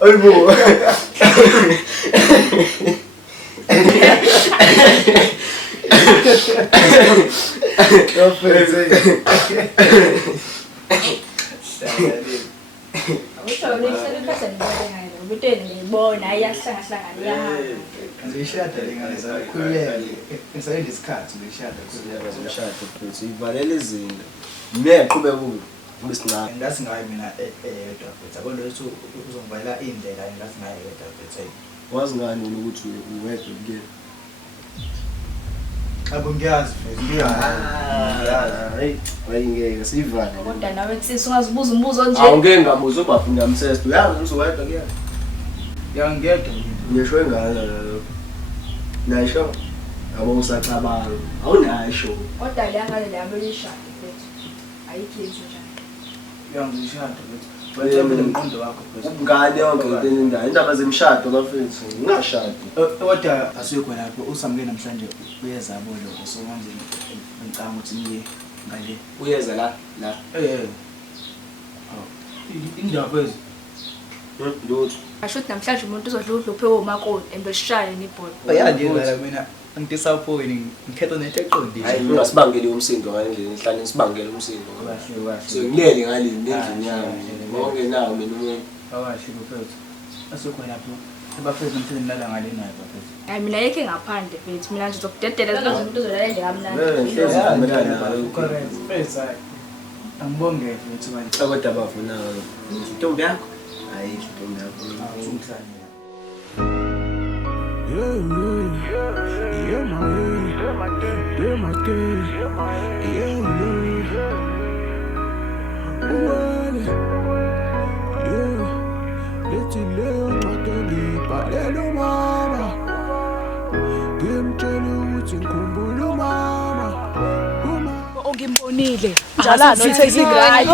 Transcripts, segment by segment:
Ayibo. Ivalele izinto neqhubeka ubesincane ngathi ngaye mina eyedwa futhi akho lethu uzongivalela indlela ngathi ngaye eyedwa futhi wazi ngani ukuthi uwedwa ke abungiyazi futhi hayi ngeke sivale kodwa nawe kusisi ungazibuza umbuzo nje awungeke ngabuza ubafunda umsesto uyazi ukuthi uwedwa ke yangedwa ngisho engane nasho abo usacabanga awunasho kodwa le ngane le yabo lishada futhi ayikhethi njani yangishada futhi wena umqondo wakho futhi ubungane yonke into indaba zemshado bafethu ngingashadi kodwa asikho lapho usamke namhlanje uyeza yabo lokho so manje ngicanga ukuthi niye ngale uyeza la indaba ezi lutho asho ukuthi namhlanje umuntu uzodla udluphe womakoti and beshaya nebhola ayandizela mina angisaphoyini ngikhetha nento eqondile hayi ungasibangeli umsindo ngalendlela ihlale sibangele umsindo so ngilele ngalini endlini yami bonke nawo mina umuntu awasho futhi asikho lapho abafethu nomsebenzi lala ngale nayo bafethu hayi mina yeke ngaphandle futhi mina nje uzokudedela zizo zinto uzolala endle kamnandi correct face hayi angibonge futhi manje kodwa abafuna intombi yakho hayi intombi yakho umhlanje Yeah, my day. Let's live my Balelo mama. Ngimtshela ukuthi ngikhumbula mama. Ongimbonile njalo nothi izingrayi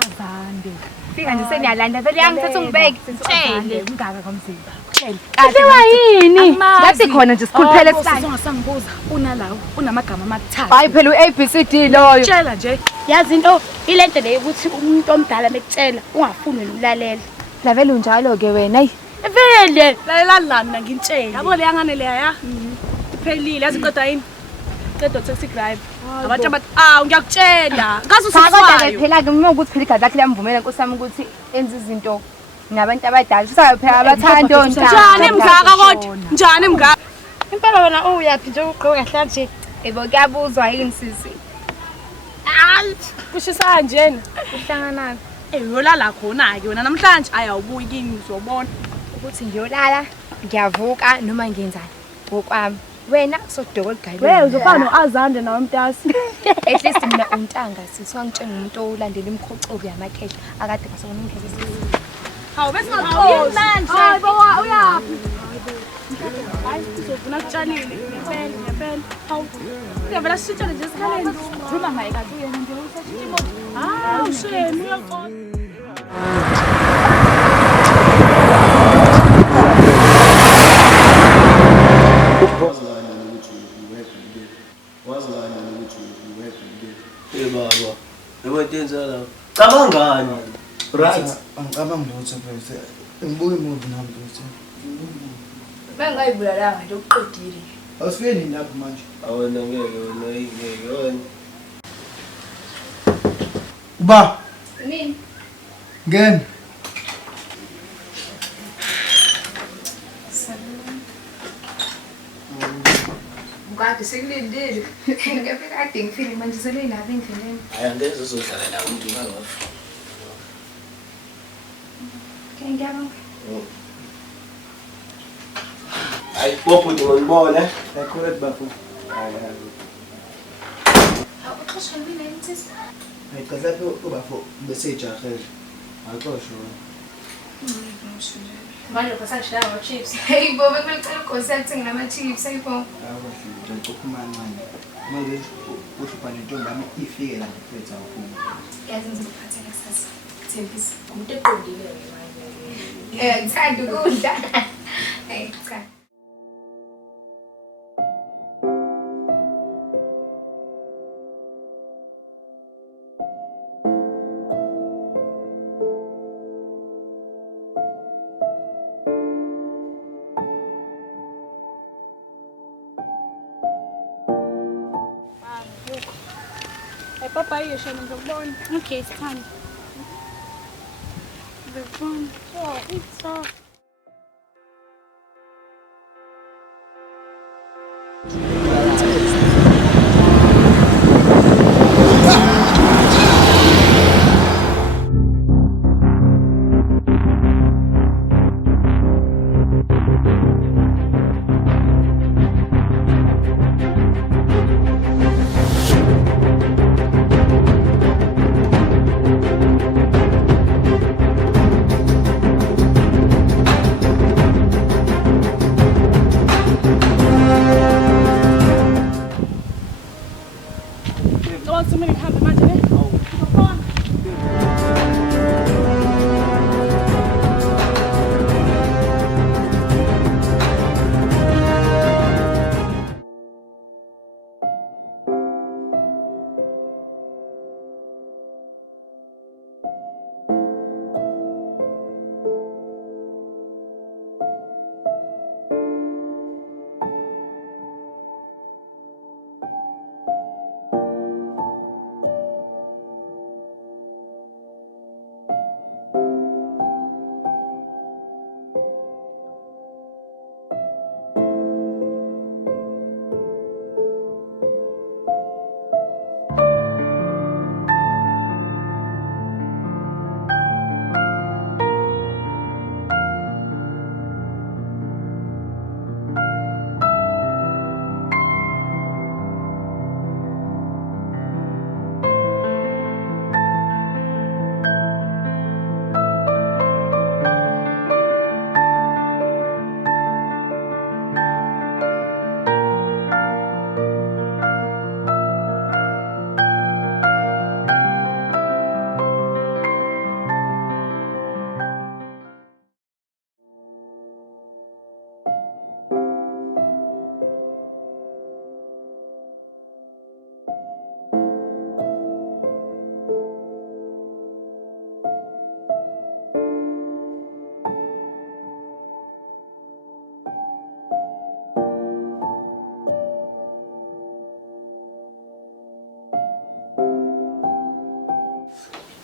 azande fika nje seniyalanda vele yangithatha ungibeke tshele ungaka komzimba tshele kahle yini ngathi khona nje sikhuluphele esihlanje ungasangibuza unalawo unamagama amathathu hayi phela uABCD loyo tshela nje yazi into ilento leyo ukuthi umuntu omdala bekutshela ungafuni ukulalela lavele unjalo ke wena ayi vele lalela lana mina ngintshela yabo le yangane leya ya iphelile yazi qeda yini qeda taxi drive abantu abathi ngiyakutshela ngazi usifwayo phela ke uma ukuthi phela igazi lakhe liyamvumela nkosami ukuthi enze izinto nabantu abadala usayo phela abathanda njani mngaka kodwa njani mngaka impela wena uyapi nje uqhwe kahle nje ebo kuyabuzwa yini sisi hayi kushisa njena uhlanganana uyolala khona ke wena namhlanje ayawubuyi kimi uzobona ukuthi ngiyolala ngiyavuka noma ngiyenzani ngokwami wena sodoko ligayile wewe uzofana noAzande nawe mntasi at least mina untanga sisi wangitshela umuntu olandela imikhocobi yamakhehle akade kasona umkhezi sisi hawu bese ngaphoza hayi bawa uyapi hayi uzofuna kutshalile ngempela hawu uyavela sitshele nje sikhaleni khuluma ngaye kahle yena nje usashithe imoto ushemi uyaqona baba ekwethenza la cabangani right angicabanga ukuthi mfethu ngibuka imovie nami mfethu bengayibulalanga nje ukuqedile awusifike nini lapho manje awona ngeke wena ngeke wena uba nini ngene Mukade sekulindile ngiyafika kade ngifile manje seleyinaphi endleleni hayi angeke uzohlala la umuntu ngakho ngiyabonga hayi bophuthi ngibone yakhona bafu hayi awuxoxa mina insisi ngicela lapho ubafo bese ijahele axoshwe manje fasashaya ama-chips hey bo bekulicela uconcept nginama-chips hey bo akahle ngicela manje manje uhlupha nentombi yami ifike la mfethu awuphuma yazi ngizophathela kusasa thembisa umuntu eqondile ngithanda ukudla hey cha Bye-bye, Shana. Ngibona. Okay, it's time. Ngibona. Oh, it's all.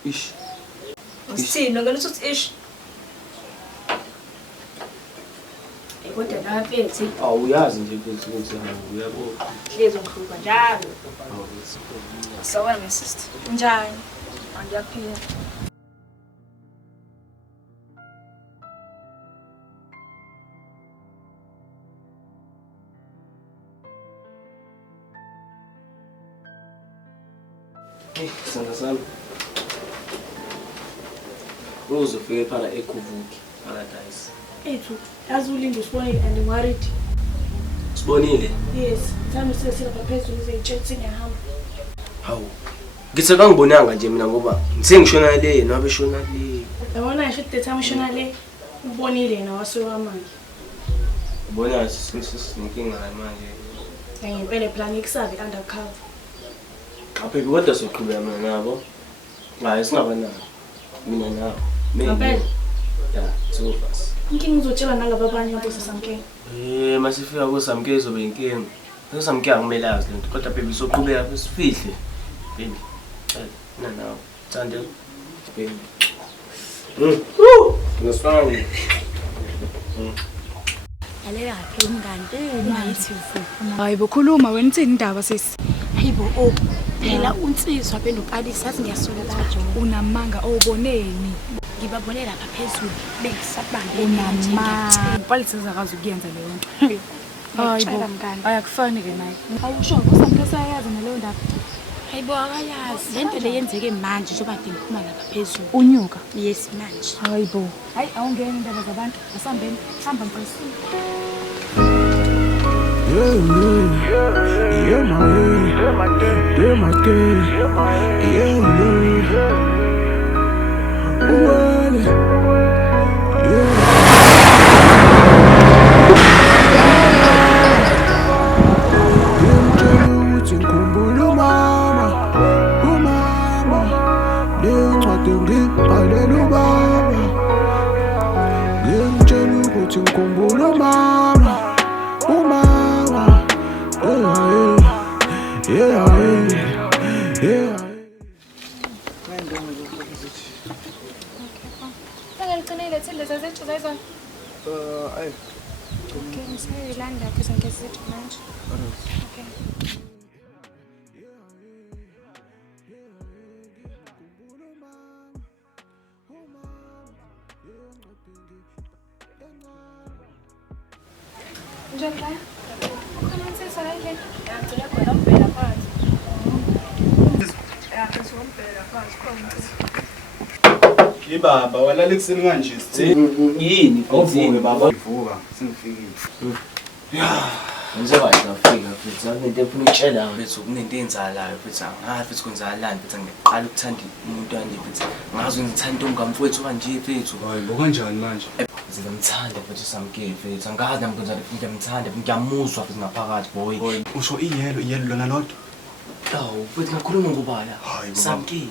Ish. Usithini ngeke uthi ish. Kodwa la mfethu Awuyazi nje ukuthi uyabo. hlezi ngikhuba njalo. Sawona my sister. Njani? Angiyaphila. Sandla sami. Uzofika phana eKuvuki Paradise. Ethu, yazi ulinda usibonile and worried. Sibonile? Yes, thami sesila phezulu ngizeyitshela ngiyahamba. Hawu. Ngithe kangibonanga nje mina ngoba ngishona le yena wabeshona le. Yabona ngisho ukuthi thami shona le ubonile yena wasuka manje. Ubona sinkinga manje. Ngempela plan ikusabe undercover. Aphe kodwa soqhubeka mina nabo. Hayi singaba nabo. Mina nawe. Ngempela. Yeah, two of us. Inkinga ngizotshela nalabo abanye abantu sasamkeni. Masifika kusamke izobe inkinga. Kusamke akumele azi lento kodwa baby soqhubeka sifihle. Baby. Nawo. Thande. Baby. Ngosifana. Lalela kaphi umngane ungayithi ufu. Hayi bokhuluma wena uthini indaba sisi? Hayibo phela unsizwa benokalisa yazi ngiyasolola unamanga awuboneni. Ngibabone lapha phezulu bengisabambe Unamanga. Palithiza akazi ukuyenza leyo nto. Hayibo. Ayakufani ke naye. awusho kusamke sayazi naleyo ndaba. Hayibo akayazi lento le yenzeke manje njengoba ngiphuma lapha phezulu. Unyuka. Yes manje. Hayibo. Hayi awungena indaba zabantu asambeni hamba mqesini. Yeah, my day. Yeah. Yeah. ugcine ilethile zazethu zayizona. Ayi. Okay, ngisayilanda ke sangezethu manje. Okay. Njani la? Khona insizwa la endlini? Ngicela khona umbhela phansi. Phansi wombhela phansi khona. Ibaba walala ekuseni kanje Yini? awuvuke baba uvuka sengifikile. Ngize bayafika futhi akunento efuna ukutshela mfethu kunento eyenzakalayo futhi angazi futhi kwenzakalani futhi ngiqala ukuthanda umuntu kanje futhi ngazi ngithanda intombi mfowethu kanje mfethu. Hayi bokanjani manje? Ngiyamthanda futhi samke mfethu angazi nami kwenzani futhi ngiyamthanda ngiyamuzwa futhi ngaphakathi boy. Usho iyelo lona lodwa. Awu futhi ngakhuluma ngobala. Samke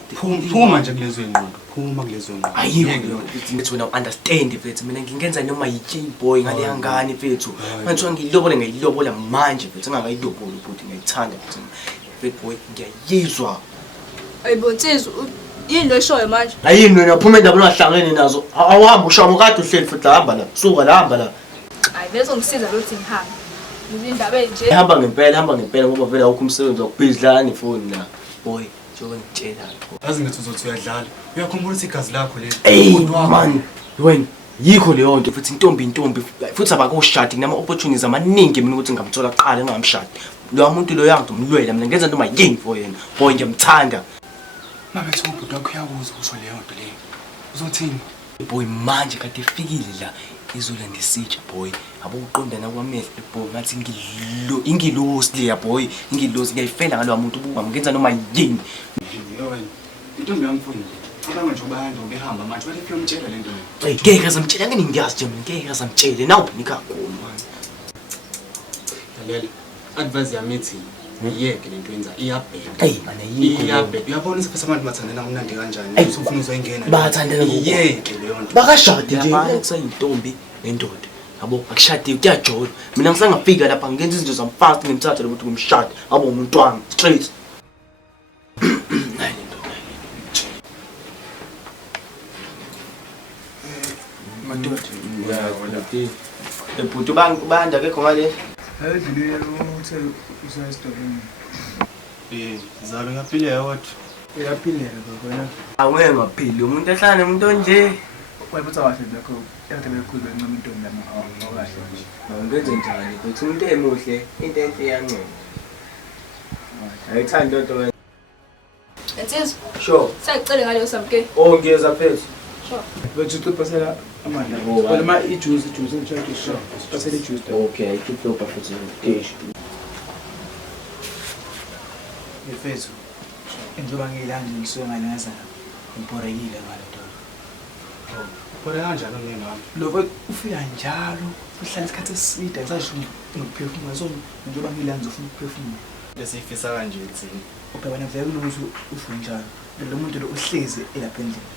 Phuma nje kulezo ngqondo. Phuma kulezo ngqondo. ayikho futhi wena understand futhi mina ngingenza noma yitshini boy ngale yangane mfethu. Manje ngiyilobola ngayilobola manje futhi ngingayiloboli futhi ngiyithanda futhi futhi boy ngiyayizwa. Ayibo Nsizwa, yini lo eshoyo manje? Ayini wena phuma endabeni wahlangene nazo. Awuhamba ushaya ukade uhleli futhi hamba la. Suka la hamba la. Hayi bezongisiza lokuthi ngihambe. Izindaba enje. Hamba ngempela ngoba vele awukho umsebenzi wakubhizi la nefoni la. Boy, njengoba ngitshela. Yazi ngithi uzothi uyadlala. Uyakhumbula ukuthi igazi lakho leli. Ey man, wena yikho leyo nto futhi intombi futhi abakoshadi kunama opportunities amaningi mina ukuthi ngamthola kuqala ngamshadi. Lo muntu lo yangi umlwela mina ngenza noma yini for yena. Boy ngiyamthanda. Mabethi ubhuti wakho uyakuzwa usho leyo nto leyo. Uzothini? Boy manje kade efikile la izolanda isitsha boy. Abo uqondana kwamehlo boy ngathi ingilosi leya boy. Ingilosi ngiyayifela ngalo muntu ubuka ngenza noma yini. Wena intombi yangifuni. Abanga nje ubahamba ubehamba manje wena kuyomtshela lento le. Hey, ngeke azamtshela ngene ngiyazi nje mina ngeke azamtshele nawu nikakhulu man. Lalela. Advise yami ithi yeke lento yenza iyabheka. Hey, mana yikho. Iyabheka. Uyabona ukuthi abantu bathandana kumnandi kanjani. Hey, Usufuna uzoyingena. Bathandana yeke leyo nto. bakashadi nje kusayintombi nendoda yabo akushadi kuyajola mina ngisangafika lapha ngenza izinto zami fast ngimthatha lokuthi ngimshade abo umuntu wami straight. Ebhuti banda kekho ngale Ayidlile uthe usayistobeni. Zalo yaphile yodwa. Uyaphileka kodwa. aweke ngaphili umuntu ehlala nomuntu onje Wayiphatha kahle lakho. Yakhe bekhulu bencoma intombi lama awakahle nje. ngenze njani futhi umuntu emuhle into enhle yancema ayithandi into wena Nsizwa, sure siyacela ngaleyo samke. ngiyeza phezu Bethi uqipasela amandla. Oh, Kodwa ma ijuice ngitshaka isho. Sipasela ijuice. okay keep your futhi dish Yefethu. Njengoba ngilanje ngisuke ngalazana. Ngiphorekile ngalo. Phore kanjani ngene wami? Lokho ufika njalo, uhlala isikhathi eside ngisasho ngokuphefumula so njengoba ngilanze ufuna ukuphefumula. Lesifisa kanje etsini. Ubhekana vele kunokuthi usho njalo. Lo muntu lo uhlezi elapha endlini.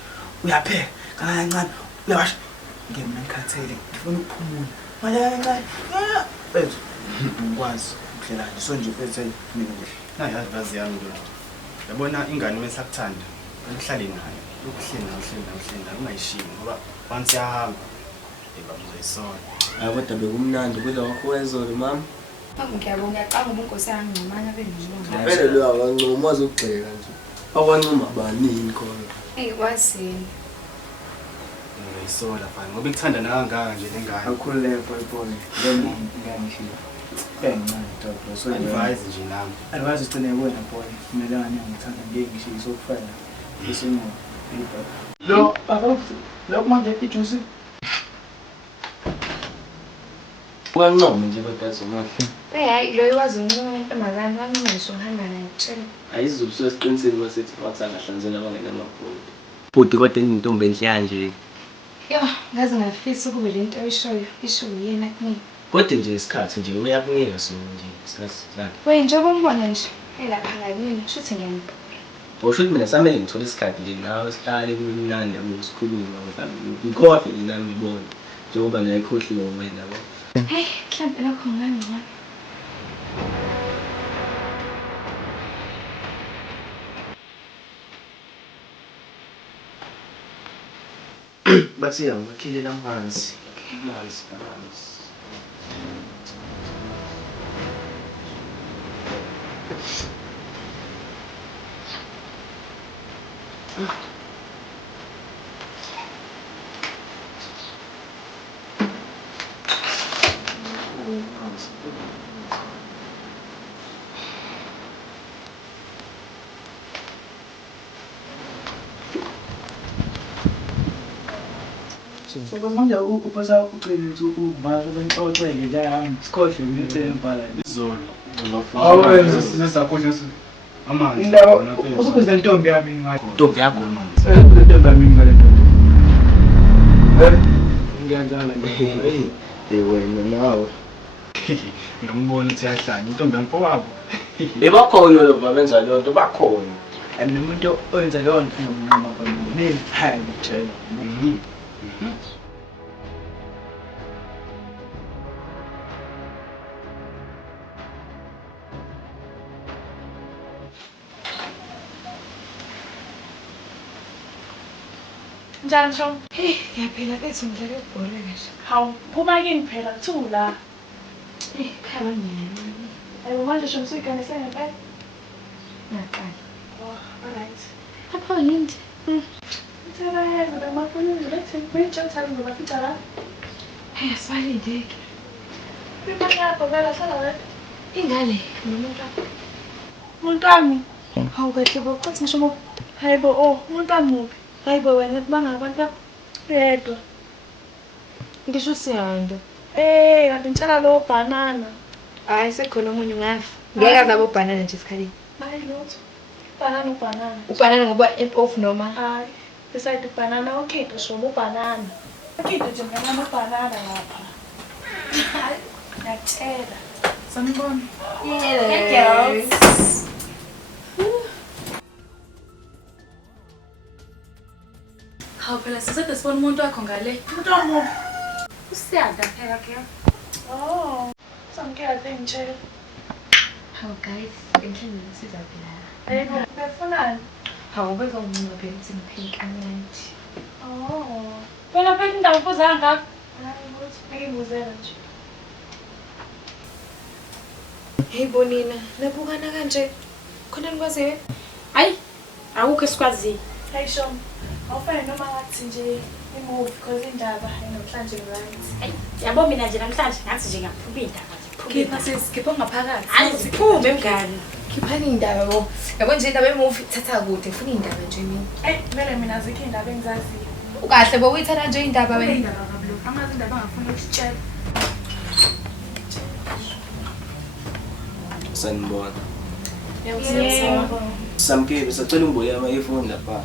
Uyapheka kancane uyabasha ngemina ngikhathele ngifuna ukuphumula. Manje kancane. Bethu ngikwazi ukuhlela nje so nje bethu mina nje. Nayi advise yami lo. Yabona ingane mesakuthanda ukuhlale nayo. Ukuhlenga ungayishiyi ngoba once yahamba baba uzoyisona. kodwa bekumnandi kule wakho wezolo mama Ngiyabonga ngiyaqanga ubunkosi yangincomanya bengincoma. vele lo akancuma azogxeka nje akwancuma abanini khona Eyikwazini. Uzoyisona fana ngoba ikuthanda nakangaka nje lengane. Akhululeke boyibone lena ngiyangishiya bengicane dodo so Advise nje nami. advise ugcine wena boy kumele ngithanda ngishiya sokufana isimo lo baba lo manje ijuice ukancoma nje kodwa azomahle Hayi lo iwazi uncoma intombazane wangisho ngihamba naye tshela. ayizubuso esiqiniseko basethi wathi angahlanzela abangena amabhodi bhodi kodwa intombi enhle kanje Yo, ngaze ngafisa ukube lento oyishoyo isho yena kimi. kodwa nje isikhathi nje uyakunika so nje isikhathi sakhe Wey njengoba umbona nje elapha ngakini shuthi ngiyani. usho ukuthi mina samele ngithole isikhathi nje nawe sihlale kumnandi ukusikhuluma ngikhohle nami ngibone njengoba ngiyakhohliwe wena yabo Hey, mhlambe lokho ngangcono. bathi angibakhilela amanzi. Amanzi. Manje upasa ucele ukuvaka benixoxeke nje sikhohle ukuthi embhala izolo. Awu sisakhohle amanzi. Indaba ukuze intombi yami ngayo. Intombi yakho. Intombi yami ngale ntombi. Ngiyazana nje. Wena nawe. Ngiyambona ukuthi yahlanya intombi yamfowabo. Bebakhona lo benza leyo nto bakhona. Umuntu oyenza leyo nto ngomncama kwami. Hayi ngitshela. Njani Shom? Hey, ngiyaphila bethi ngidlale ibhola nje. Hawu, phuma kini phela kuthula. Khaba ngiyani. Ayibo manje Shom suyikhanisele ngempela? Ngaqala. Oh, alright. Apho yini? Ngithela yena bemafuna ulethe ngitsho ukuthi ngizobafica la. Hey, asibalindeki. Imali yakho vela hlala wena. Ingane nomuntu wakho. Umuntu wami. Hawu kahle bokhothi ngisho hayibo umuntu wami muphi? Hayibo wena bangabantu bakho yedwa. Ngisho siyanda. Kanti ngitshela lo banana. Hayi sekhona omunye ungafi. Ngeke azabo banana nje isikhaleni. Hayi lutho. Banana ubanana. Ubanana ngoba off noma. Hayi, beside ubanana okay ngisho ubanana. Okay nje banana ubanana lapha. Hayi, ngiyatshela. Sanibona. Yeah. Girls. Hawu phela sisade sibona umuntu wakho ngale. Umuntu wami. Usiyanda phela ke. Oh. Samkela ngitshela. Hawu guys, endlini ngisiza phela. Hayibo, befunani? Hawu beka umncwa phela ukuthi ngipheke kamnandi. Oh. Wena phela indawo ubuza ngakho. Hayi ukuthi ngiyibuzela nje. Hey Bonina, nabukana kanje. Khona nikwaziwe? Hayi, akukho esikwaziyo. Hey Shom. Awufane noma ngathi nje i-movie because indaba namhlanje right. Hayi, yabo mina nje namhlanje ngathi nje ngiyaphuma indaba nje. Khipha sesikhipha ngaphakathi. Hayi, siphume mngani. Khiphani indaba bo. Yabo nje indaba emovie thatha kude funa indaba nje mina. Kumele mina azikho indaba engizaziyo. Ukahle bo uyithatha nje indaba wena. Indaba kablo. Amazi indaba angafuna ukutshela. Sanibona. Yebo. Samkile sacela umboya ama-earphone lapha.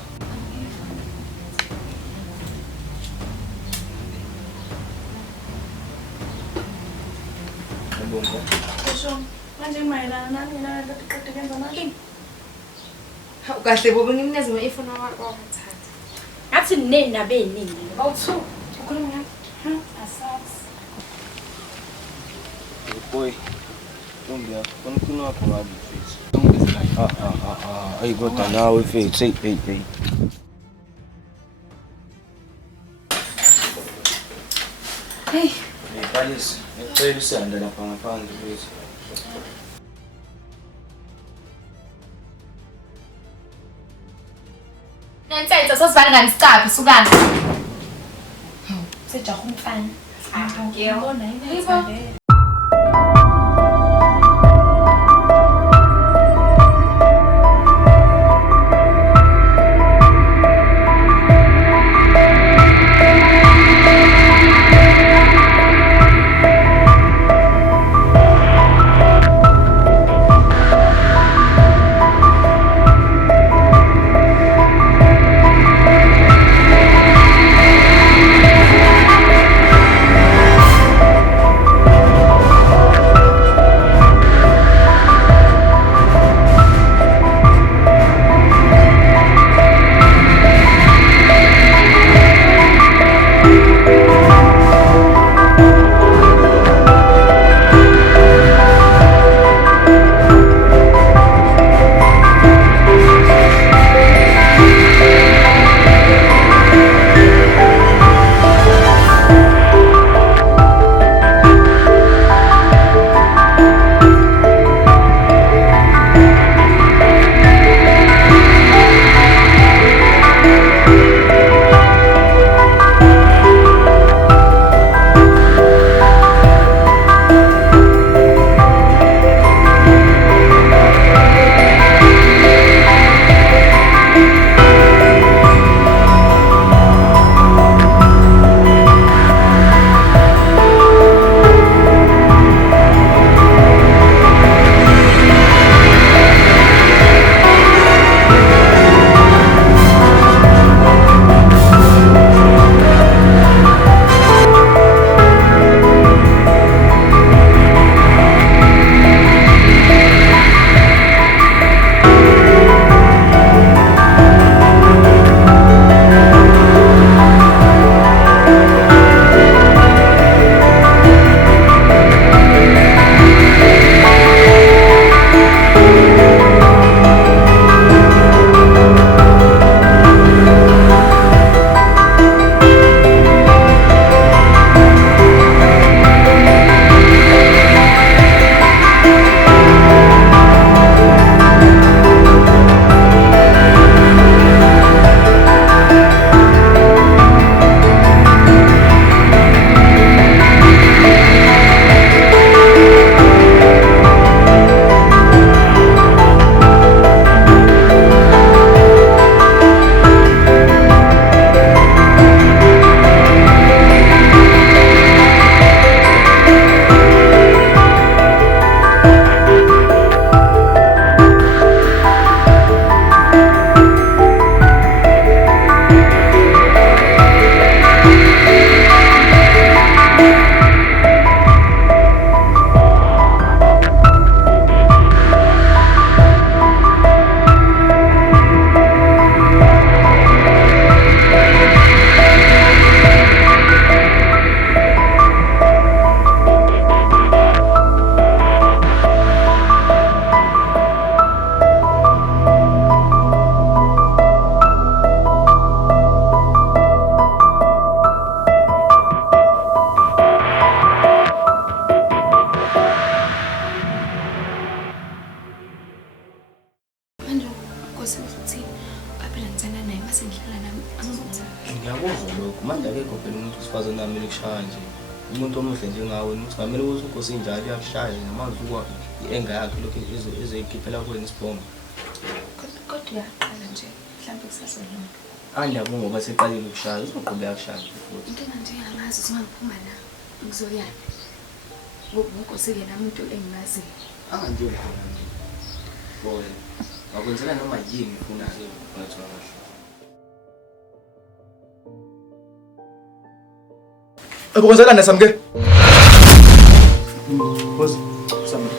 Ngibonga. Shom. Manje mayelana nani na ngathi qede kenza manje. Ukahle bo ngimnikeza ama-earphone wakho wathatha. Ngathi ninendaba eziningi. Bawu2. Ukhuluma ngani? Asazi. Boy. Ntombi yakho, konke wakho ngabi mfethu. Ayi kodwa nawe mfethu, hey. Hey, Qalisa, ngicela usihanda lapha ngaphandle mfethu. nantsayitsa sosivale ngani sicaphi sukani. Hawu, sejaha umfana. Ngiyabona yini? umuntu omuhle njengawe ukuthi ngamele ukuthi inkosi injalo iyakushaya namanzi ukwa i-anger yakhe lokhu ezoyikhiphela kuwena isibhomo. Kodwa uyaqala nje mhlawumbe kusazolunga. Andiyabonga ngoba seqalile ukushaya uzoqhubeka kushaya futhi. Into manje engangazi ukuthi mangiphuma la ngizoyaphi. Ngoba-ke nami umuntu engimaziyo. Angandiyo khona nje. Boy, wakwenzela noma yini ufunayo ungathiwa kahle. Kwenzekani Samke? Boss, Samke.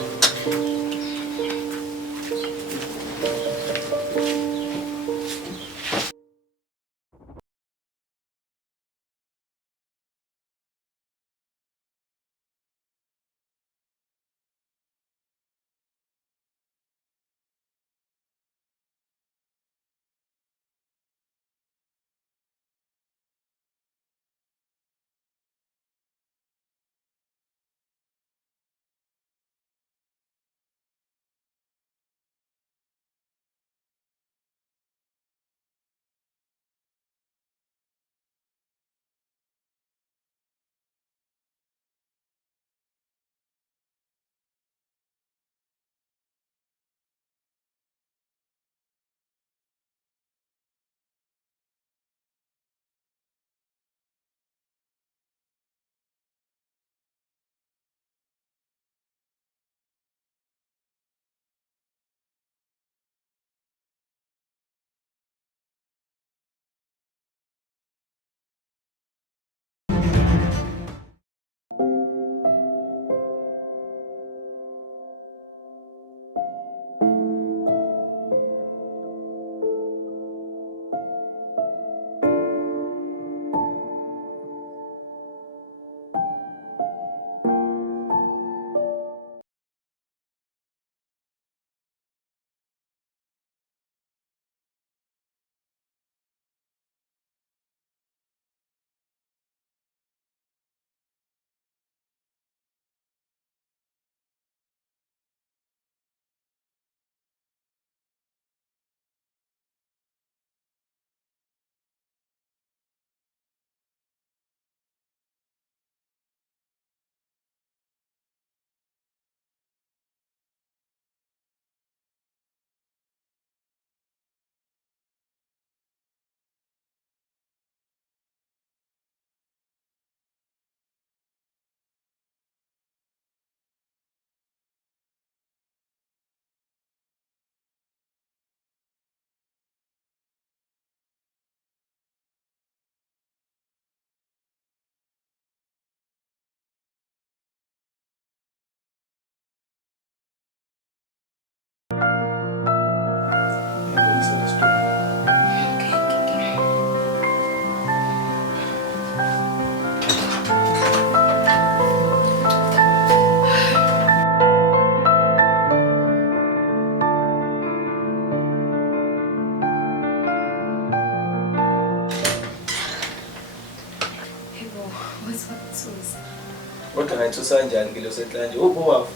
Kodwa ngayithusa kanjani kilo senhlanje ubaba?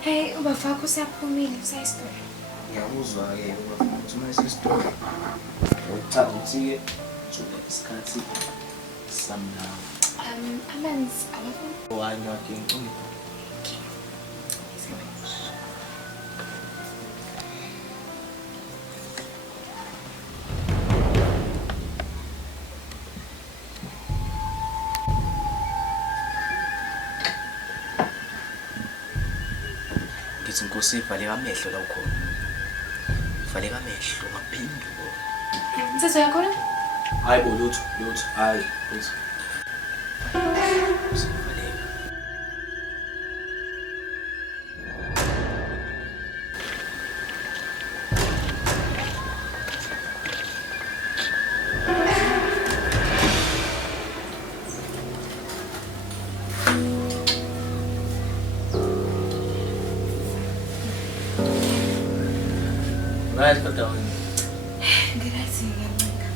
Hey, ubafakho usaphumile usayistore. Ngiyamuzwa ke ubaba uthi uma isistore. Cha uthi-ke usuke isikhathi samla. Amanzi abafuni. Wanywa ke ngicela. Ngithi inkosi ivaleka amehlo la ukhona. Ivaleka amehlo ngaphindi bo. Insizwa yakho la? Hayi bo lutho, hayi lutho. Sivaleka. Right, put down. Ngirathi ngiyancika.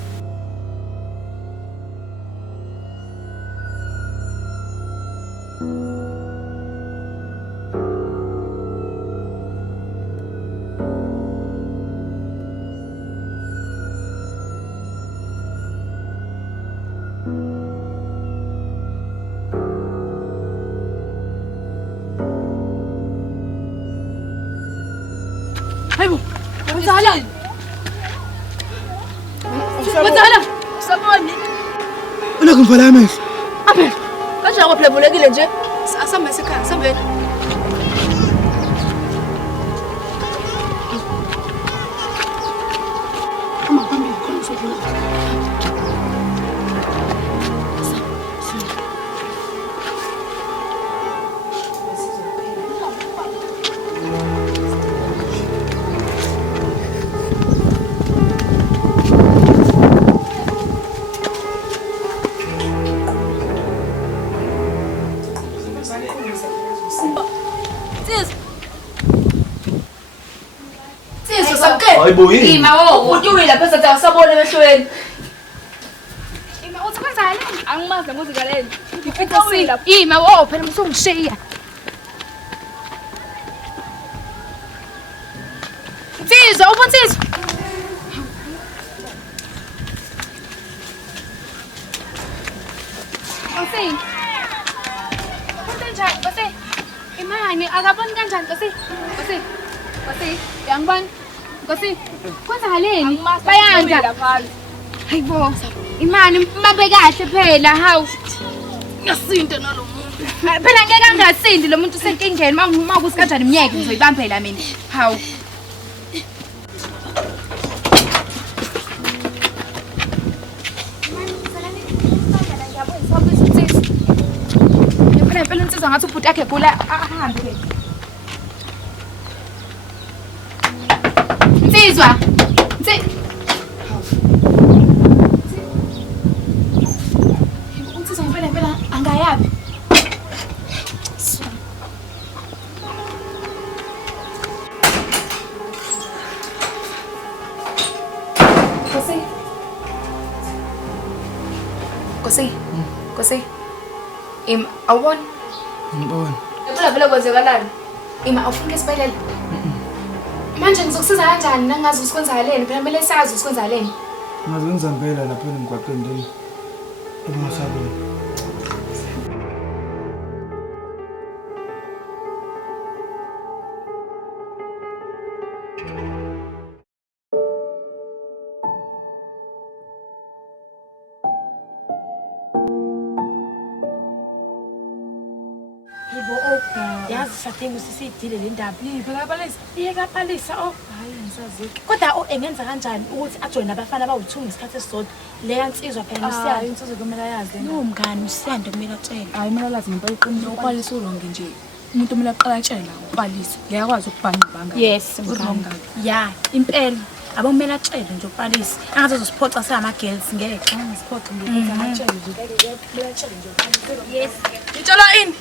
Hayibo. Wenzala. Wenzala. Saboni. Ulokhu ngivala amehlo. Abe. Kanjani kwaphebulekile nje? Asamba esekhaya, sambeni. Hayibo yini? Ima wo, utyuwile phela sathi awusabona emehlweni. Ima uthi kwenzani? Angimazi muzika leni. Ngifika sila. Ima wo, phela msungishiya. Nsizwa, ubunsizwa. Nkosi. Kunjani Nkosi? Imani akaboni kanjani Nkosi? Nkosi, uyangibona? Nkosi, kwenzakaleni? Bayanza. Hayibo, imani mbabe kahle phela, hawu. Ngiyasinda nalo muntu. Phela ngeke angasindi lo muntu usenkingeni, mawukuthi kanjani imnyeke ngizoyibambela mina. Hawu. Phela insizwa ngathi ubhuti yakhe egula ahambe ke. Nsizwa. Unsizwa phela angayabi. Nkosi. Awubona? Ngibona. Phela kwenzakalani? Ima awufuna esibhedlela? Manje ngizokusiza kanjani nangazi usikwenzakaleni? Phela kumele sazi usikwenzakaleni. Ngaze ngizambela lapha emgwaqeni ndini. Emasabeni. Yazi sathembu sisidile le ndaba. Iyekaphalisa Hayi ngisazike. Kodwa engenza kanjani ukuthi ajoyine abafana abawu2 ngesikhathi esisodwa? Leya nsizwa phela Hayi uSiyanda. insizwa kumele yazi. Nomngani uSiyanda kumele atshele. Hayi kumele lazi ngempela iqiniso uqalisa uronke nje. Umuntu kumele aqala atshela uqalisa. Ngeke akwazi ukubhanga ibanga. Yes, mngani. Ya, impela. Abomela atshele nje uqalisa. Angathi uzosiphoxa sama girls ngeke. Angiziphoxe nje atshele nje. Kumele atshele nje. Yes. Ngitshola ini?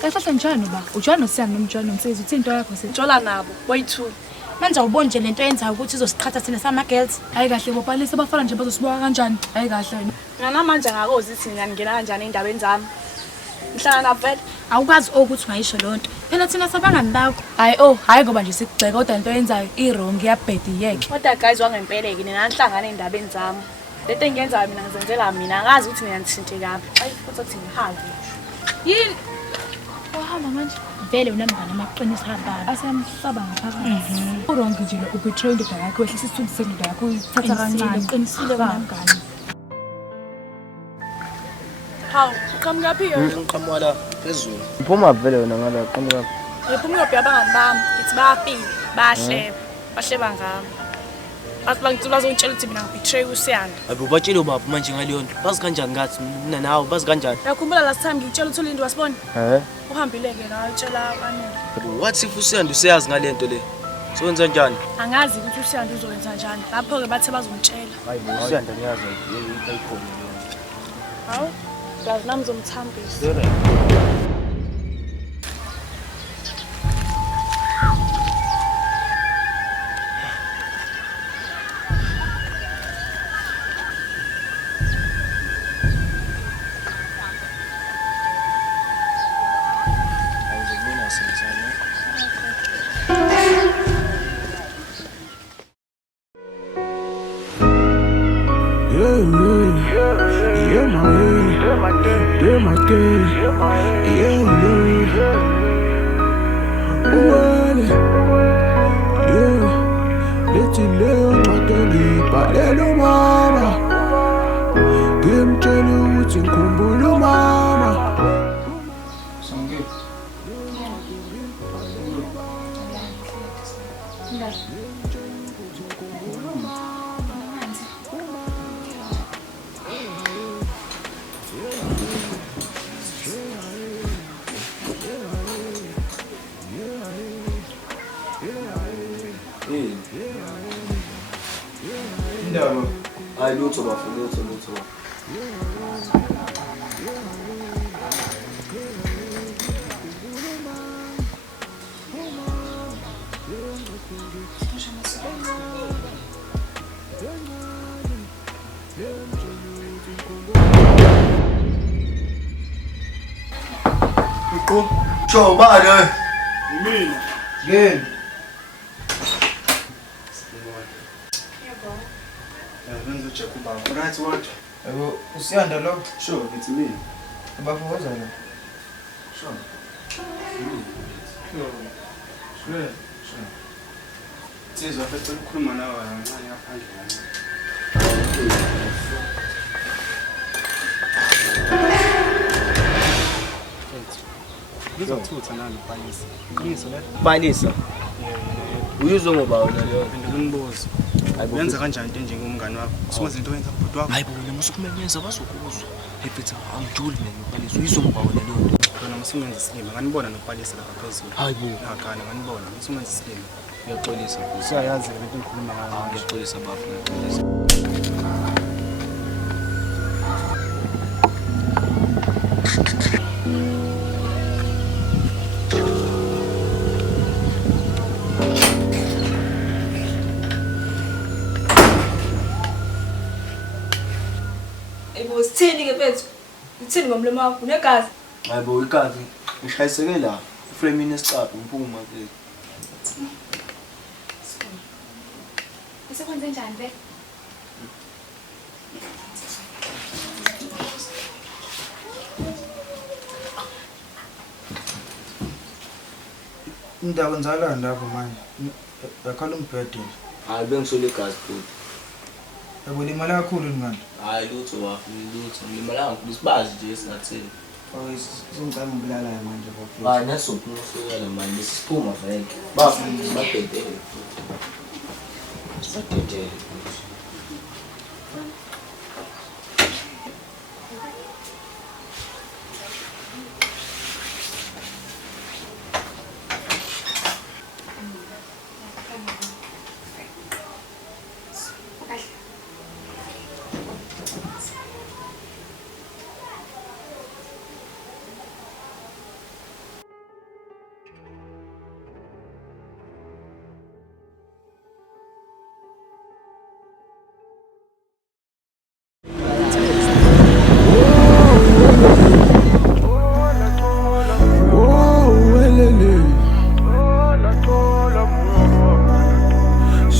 Kahle njani ba? Ujana noSiyanda nomjana nomsezi uthi into yakho Ngitshola nabo, boy2. Manje awuboni nje lento eyenzayo ukuthi izosiqhatha thina sama girls. hayi kahle bophalisa abafana nje bazosibuka kanjani? Hayi kahle wena. Nganamanje akakozi ukuthi ngiyangena kanjani endabeni zami. Ngihlala nabo vele. Awukazi ukuthi ungayisho lonto. Phela thina sabangani bakho. Hayi ngoba nje sikugxeka kodwa into eyenzayo iwrong iyabhediyeke. Kodwa guys wangempeleke nina nihlangana endabeni zami. Lento engiyenzayo mina ngizenzela mina ngazi ukuthi nina nithintekaphi. Hayi futhi ukuthi ngihambe. Yini? Wahamba manje. Vele unamngane amaqinisa hamba. Asiyamhlaba ngaphakathi. Uwrong nje ubetray indoda yakho wehlisa isithunzi sendoda yakho uyithatha kancane. Uqinisile unamngane. Hawu, uqhamuka phi yona? Ngiqhamuka la phezulu. Uphuma vele wena ngala qhamuka. Ngiphuma ngaphi abangani bami? Ngithi bayafika, bayahleba. Bahleba ngami. Bazongitshela ukuthi mina ngibetray uSiyanda. Hayibo batshele baphi manje ngaleyo nto. Bazi kanjani ngathi mina nawe bazi kanjani? Yakhumbula last time ngitshela ukuthi uLindi wasibona? Uhambile-ke nawe utshela abaningi. Hayibo what if uSiyanda useyazi ngale nto le? Sowenza njani? Angazi ukuthi uSiyanda uzokwenza njani. Lapho-ke bathe bazongitshela. Hayibo uSiyanda niyazi ayikhona. Hawu, ngazi nami ngizomthambisa. Yeah, my way. Yeah, my day. indaba? Indaba. Hayi lutho bafo, lutho. Cho ba rồi. Lên. Benzo check uba. Right what? Yebo, usiyanda lo. Sure, it's me. Bafokoza lo. Sure. Sure. Sizwa fethu ukukhuluma nawe kancane ngaphandle. Ngizothutha nalo Palisa. Yiso le. Balisa. Uyizwe ngoba wena leyo. Ngimbuzo. Wenza kanjani into njengomngane wakho? Usumazi into wenza bhuti wakho. Hayi bona musukumenyeza bazokuzwa. Hey mfethu angijuli mina noPalisa. Uyizwe ngoba wena leyo. Khona musumenza isilima. Nganibona noPalisa lapha phezulu. Hayi bo. Ngakana nganibona. Musumenza isilima. Ngiyaxolisa. Usiyayazi le nto engikhuluma ngayo. Ngiyaxolisa bafo, ngiyaxolisa. Ebo sithini ke mfethu? Uthini ngomlomo wakho? Unegazi? Hayi bo, ikazi. Ngishayiseke la. Iframing esicapha umpuma ke. Usekwenze njani be? Indaba nzalana lapho manje. Yakhala umbhede nje. Hayi bengisole igazi futhi. Yebo limala kakhulu manje. Hayi lutho bafo, lutho. Ngimalanga ngisibazi nje esingatheni. Sengicela ngibulala manje bafo. Hayi nasokumusukela manje siphuma vele. Bafo badedele. Badedele.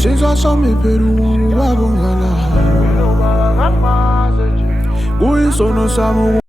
Sizwa somi Peru wabongala Kuyisono sami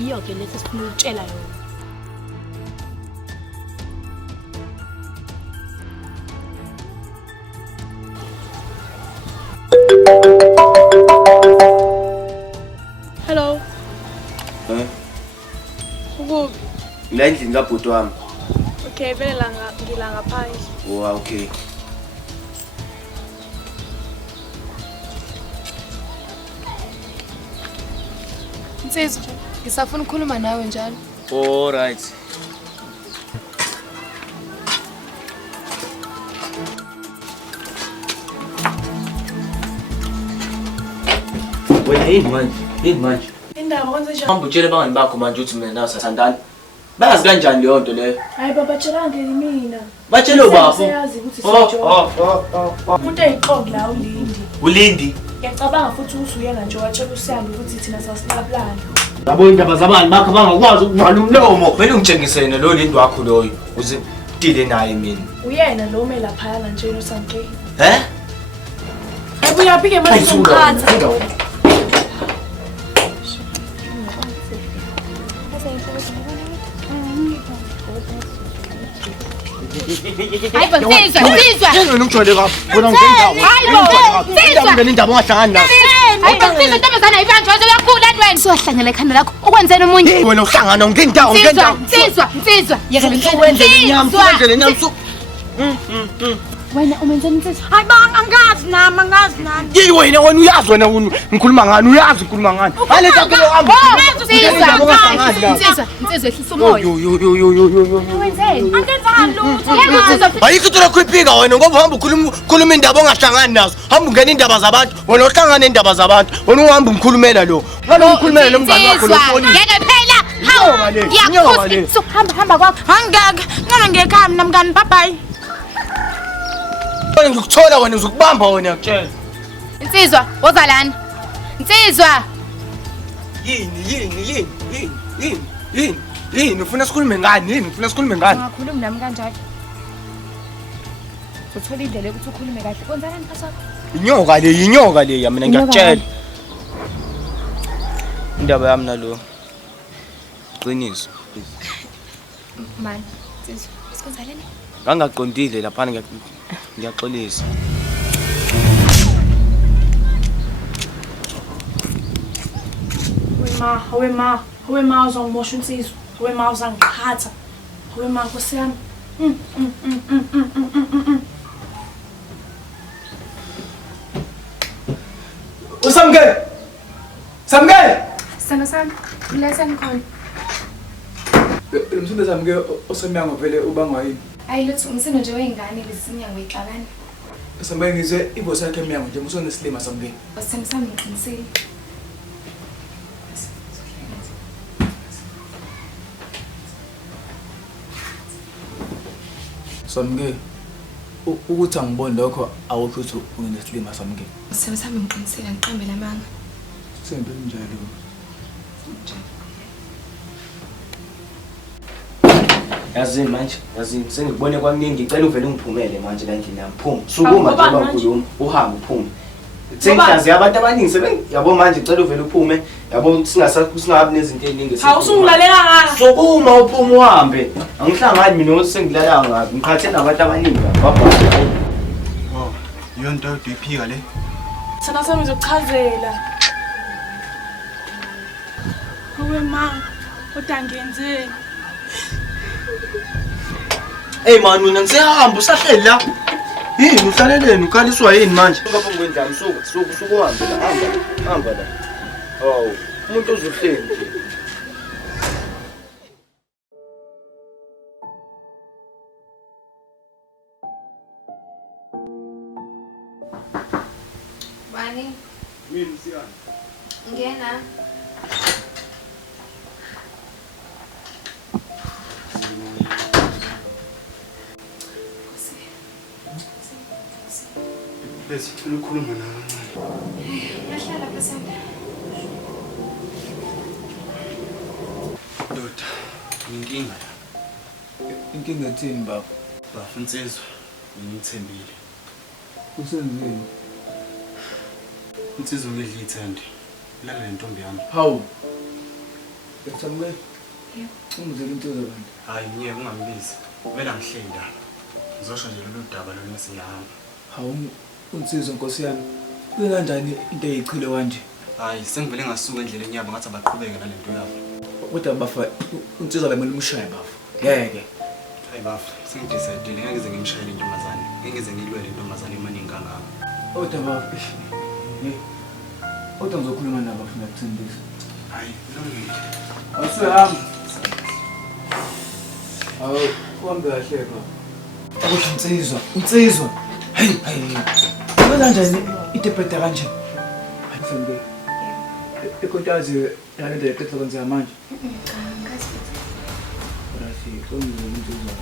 iyo-ke lethi sifuna ukutshela yona. Hello. Ukuphi? La endlini kabhuti wami. Okay, vele ngila ngaphandle. Oh, okay. Nsizwa, ngisafuna ukukhuluma nawe njalo. All right. Wena yini manje? Indaba kwenze njani? Hamba utshele abangani bakho manje ukuthi mina nawe sasandana. Bayazi kanjani leyo nto leyo? Hayi baba tshelanga mina. Batshele ubaba. Siyazi ukuthi sijola. Umuntu eyiqobo la uLindi. uLindi. Ngiyacabanga futhi usuyena nje watshela uSiyanda ukuthi thina sasilaplana. Yabo indaba zabani bakho bangakwazi ukuvala umlomo. Kumele ungitshengise yena lo Lindi wakho loyo uze udile naye mina. Uyena lo mela phayana nje noSamke. He? Uyaphi-ke manje uzongikhatha? Hayibo nsizwa. Wena ungijwayele kabi. Wena ungendawo. Hayibo Ungena indaba ongahlangani nayo. hayibo nsizwa intombazana ayibanjwa uyakhula wena. Sohlangela ekhanda lakho ukwenzeni umunye. Wena uhlangana ungendawo. Nsizwa. Yekela uwenzele nyama, uwenzele nyama. Wena umenzeni nsizwa? Hayi banga angazi nami. Yini wena uyazi wena ngikhuluma ngani uyazi ngikhuluma ngani. Aletha kulo hamba. Nsizwa ehlisa umoya. Wenzeni? Angenzanga lutho. Ayikho into lokhuphika wena ngoba uhamba ukhuluma indaba ongahlangani nazo. Hamba ungena indaba zabantu. Wena uhlangana indaba zabantu. Wena uhamba umkhulumela lo. Ngalo umkhulumela lomngane wakho lo phone. Ngeke phela. Hawu. Ngiyakhuza. Hamba kwakho. Angeke. Ngana ngekhaya mina mngani bye bye. Wena ngikuthola wena uzokubamba wena ngiyakutshela. Nsizwa, woza lana. Nsizwa. Yini ufuna sikhulume ngani? Ungakhulumi nami kanjalo. Uthola indlela yokuthi ukhulume kahle. Kwenzanani phakathi kwakho? Inyoka le mina ngiyakutshela. Indaba yami nalo. Qiniso. Man, nsizwa, sikwenzaleni? Ngangaqondile lapha ngiyaxolisa. Wema uzongimosha insizwa. Wema uzangiqhatha. Wema Nkosi yami. Usamkele. Samkele. Sana sami, ngilesani khona. Umsindo samke osemnyango vele ubangwa yini? Hayi lutho umsindo nje weingane lesinyango ixabana. Sambe ngizwe ibosi yakhe emnyango nje musonesilima samke. Sana sami ngiqinisile. Samke ukuthi angiboni lokho awukho ukuthi unesilima samke. Sana sami ngiqinisile ngiqambela amanga. Sento njalo. Yazini sengikubone kwaningi ngicela uvele ungiphumele manje la endlini yami. Phuma. Sukuma nje bakhuluma, uhambe uphume. Sengihlaziya abantu abaningi yabo manje ngicela uvele uphume. Yabo singabi nezinto eziningi. Awusungilalela ngaka. Sukuma uphume uhambe. Angihlangani mina ukuthi sengilala ngabi. Ngikhathe nabantu abaningi babhala. Oh, yonto uyiphika le. Sana sami ngizokuchazela. Wema udangenzeni. Hey man mina ngisehamba usahleli la. Yini uhlaleleni ukhaliswa yini manje? Ngapha ngikwendlami suku uhambe la hamba la. Oh, umuntu uzohleli nje. Bani? Mimi msiyana. Ngena. Bese ufuna ukukhuluma nawe kancane. Yahlala phasana. Doda, inkinga. Inkinga ethini baba? Bafuna insizwa, ngimthembile. Usenzeni? Insizwa ngidla ithende. Lala lentombi yami. Hawu. Yathamukela. Ungizele into zabantu. Hayi ngeke ungambizi. Vela ngihleli la. Ngizosho nje lolu daba lolu mesiyahamba. Hawu unsizwa Nkosi yami. Kuyikanjani into eyichile kanje? Hayi sengivele ngasuka endleleni yabo ngathi abaqhubeke nalento yabo. Kodwa bafa unsizwa lamele umshaye bafa. Ngeke. Hayi bafa, sengidecide ngeke ngize ngimshayele intombazane. Ngeke ngize ngilwele intombazane emaningi kangaka. Kodwa bafa. Kodwa ngizokhuluma nabo funa ukuthembisa. Hayi, kulungile. Awusihamba. Awu, kuhambe kahle baba. Ukuthi unsizwa. Hey. Kanjani itepeta kanje? Hayi mfenge. Ikontazi yalento yeqetho kwenza manje. Cha, ngikazi. Rasi, konke unsizwa.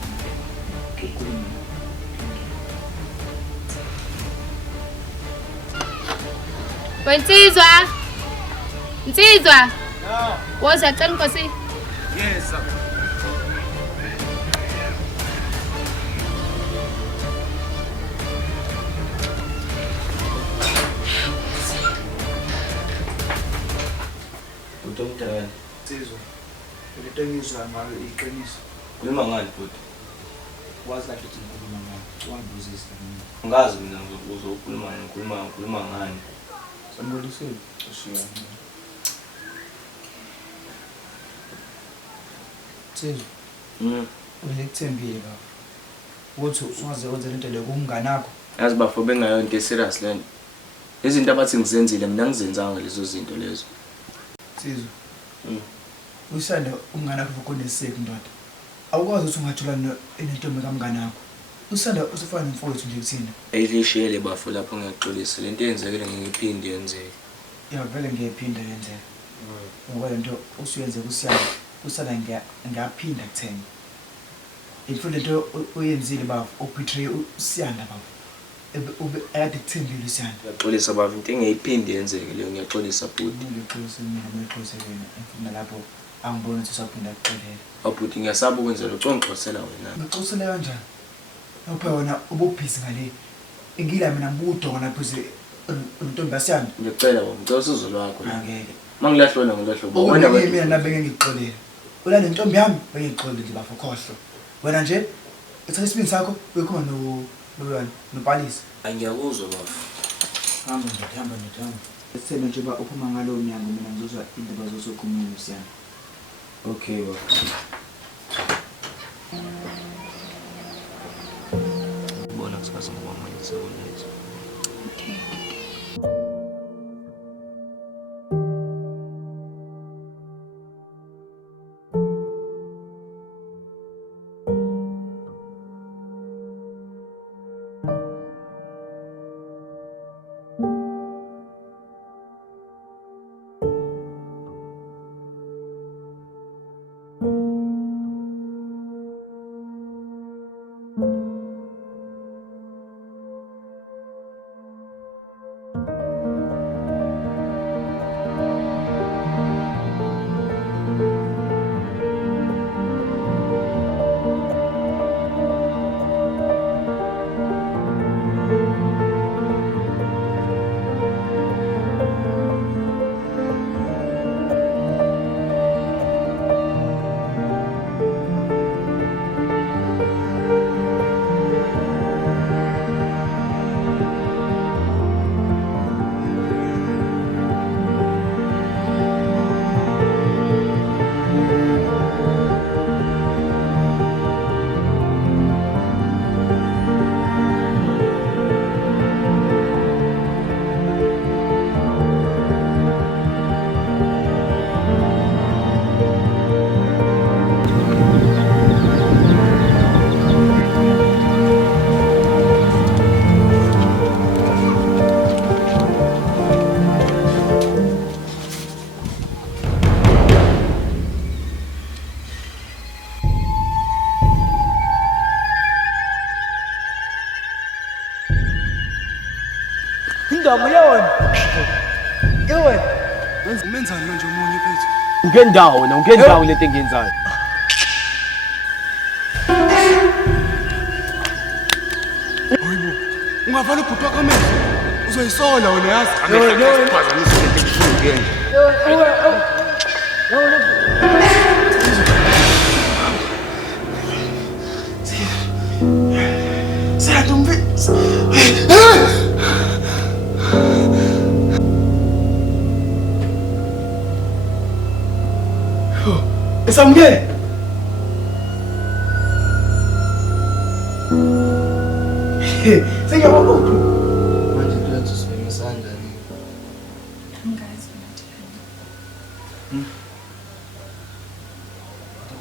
Wensizwa. Nsizwa. Woza cela Nkosi. Yes. Utomdala. Nsizwa. Lento engizwa ngayo iqiniso. Khuluma ngani futhi? Wazi kahle ukuthi ngikhuluma ngayo. Wangibuzisa mina. Ngazi mina ngizokhuluma ngani. Sambolisile. Ushiya. Nsizwa. Ulekuthembile baba. Uthi usungaze wenze lento le kumngane wakho. Yazi bafo bengayo into serious lento. Izinto abathi ngizenzile mina ngizenzanga lezo zinto lezo. Nsizwa. Usanda umngane wakho kuneseke ndoda. Awukwazi ukuthi ungathula nentombi kamngane wakho. Usanda usufana nomfowethu nje kuthina. Ayilishiyele bafo lapho ngiyaxolisa lento yenzekile ngiyiphinde yenzeke. Ya vele ngiyiphinda yenzeka. Ngoba lento usuyenze kusiyana. Usanda ngiyaphinda kuthenga. Ifule lento oyenzile bafo ubetray usiyanda bafo. Ube ade kuthembile usiyanda. Ngiyaxolisa bafo into engiyiphinde yenzeke leyo ngiyaxolisa bhuti. Ngixolisa mina ngixolisa wena ngifuna lapho angibona ukuthi usaphinda kuxolela. Abhuti ngiyasaba ukwenza lo congixosela wena. Ngixosela kanjani? Lapha wona ububhizi ngale. Ingila mina ngibudonga lapho untombi yasiyanda. Ngiyacela wena ngicela usizo lwakho la. Angeke. Mangilahlwa ngilahlwa Bona bona mina nabenge ngixolele. Wena nentombi yami bengixolele nje bafo khohlo. Wena nje ethatha isibindi sakho uyikhona nopalisa. angiyakuzwa bafo. Hamba nje. Sithembe nje ba uphuma ngalo nyango mina ngizozwa indaba zosokhuluma usiyana. Okay bafo. Bona kusasa ngibona manje sekwenza. Okay. Indaba yona. Yewe. Umenzani manje umunye mfethu? Ungendawo wena ungendawo lento engenzayo. Hayibo. Ungavala ubhuti wakho amehlo. Uzoyisola wena yazi. Angeke siphazamisa lento engifuna ukuyenza. Yewe. Samukele. Sengiyabona ukuthi Manje uyathi usebenzisa kanjani? Angazi manje.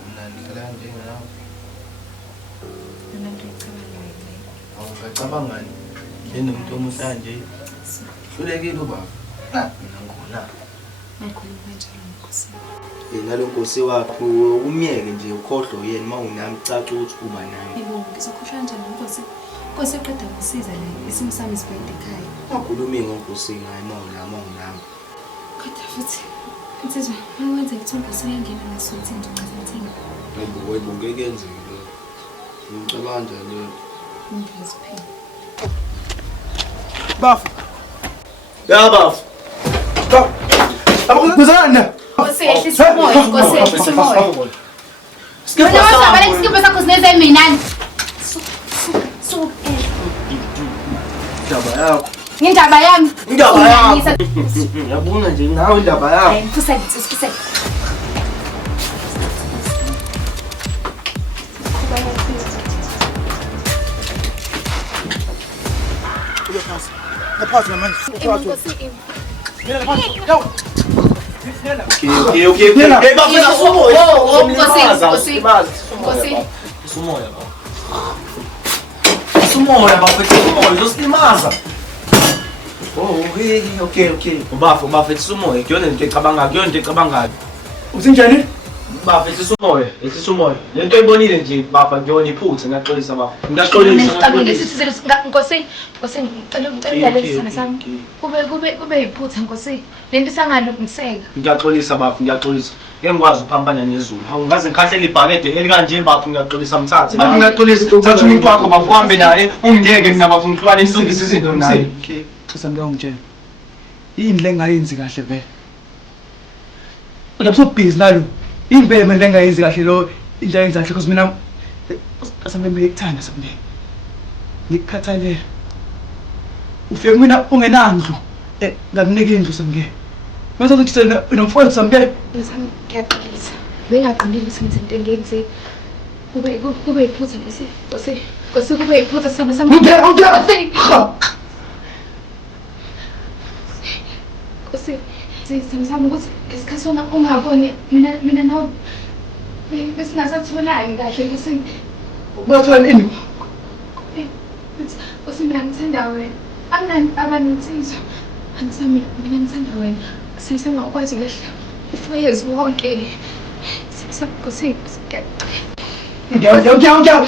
Mnandi phela njengawe. Mina ngicabanga yini? Awungacabangani? Njengomuntu omuhle nje. Hlulekile ubaba. Mina ngona. Ngikhuluma kanjalo Nkosi. Nalo Nkosi wakho umyeke nje ukhohlwe yena mawunami caca ukuthi kuba nami. Yebo, ngizokhohlwa kanjani Nkosi? Nkosi eqeda ngisiza la isimo sami sibhede ekhaya. Wakhuluma ngoNkosi ngaye mawunami. Kodwa futhi insizwa mawenze ithombe siyangena ngasuthi nje ucathini. Webo ngeke yenzeke lo. Ngicabanga njalo. Ngiziphila. bafu. Ya bafu. Stop. Abakuzana. Nkosi ehlisa umoya, Nkosi ehlisa umoya. Skipper Wena wasabale isikipho sakho sineze mina. Indaba yakho. Indaba yami. Indaba yakho. Yabona nje nawe indaba yakho. Hayi, kusele. Ngaphathi manje. Nkosi. Okay. Hey bafuna umoya. Nkosi. Umoya baba. Umoya bafethu umoya uzosilimaza. Okay. Bafethu umoya. Kuyona into ecabangayo. Uthinjani? Bafethu umoya. Ehlisa umoya. Lento oyibonile nje baba ngiyona iphutha ngiyaxolisa baba. Nesicabile sithi Nkosi ngicela ulalele sami. Kube iphutha Nkosi. Lento sangalungiseka. Ngiyaxolisa baba, ngiyaxolisa. Ngeke ngikwazi ukuphambana nezulu. Awungaze ngikhahlele ibhakede elikanje baba ngiyaxolisa mthathe. Baba ngiyaxolisa ukuthatha umuntu wakho bakuhambe naye ungiyeke mina baba ngixwane isilungisa izinto naye. Cha ngiyongitshela. Yini le ngayenzi kahle vele. Uyabe so busy nalo. Impela mina lengayenzi kahle lo into ayenza kahle because mina asambe ngikuthanda sambe. Ngikukhathalele. Ufike mina ungenandlu. Ngakunika indlu sambe. Mase ukuthi unomfowethu sambe. Ngisami ngiyaxolisa. Bengaqondile ukuthi ngizenze into engenzi. Kube iphutha bese. Nkosi kube iphutha sami. Nkosi sami ukuthi ngesikhathi sona ungaboni mina nawe besingasathonani kahle Nkosi. Bathona ini? Nkosi mina ngithanda wena. Anginani abanensizwa. Angisami mina ngithanda wena. Sengakwazi ngehla. Ufayezi wonke. Nkosi Ngiyawu.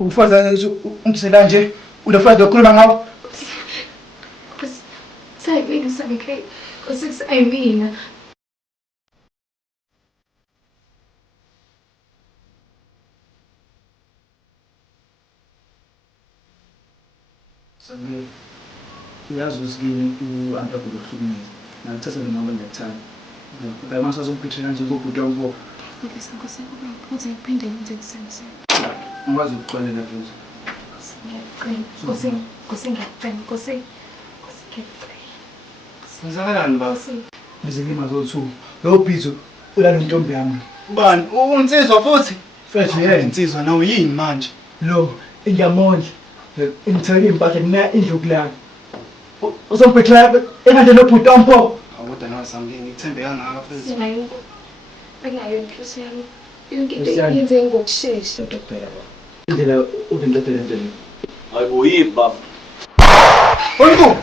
Ufaza umsela nje unafaza ukukhuluma ngawo. Sayibini samke. Nkosi sayimina. Sambe. Uyazi usikini uAnta kuhlukumeza. Ngithatha noma ngiyethanda. Ngeke masazokuphithela nje kubhuti wabo. Nkosi kuze kuphinde ngenze kusenze. Ngikwazi ukuxolela futhi. Nkosi ngiyacela. Senzakalani baba? Izilima zothu. Lo bhizo ulalo ntombi yami. Ubani? Unsizwa futhi? Mfethu insizwa nawe yini manje? Lo ngiyamondla. Ngithele impahla mina indlu kulana. Uzomphetha engathi lo bhuti wampo. Awuda nawe samlingi ngithembe kangaka futhi. Bengayo inhloso yami. Yonke into yenze ngokusheshsha Kuphela baba. Indlela ubindlethe ndlela. Hayibo yibi baba. Oyinto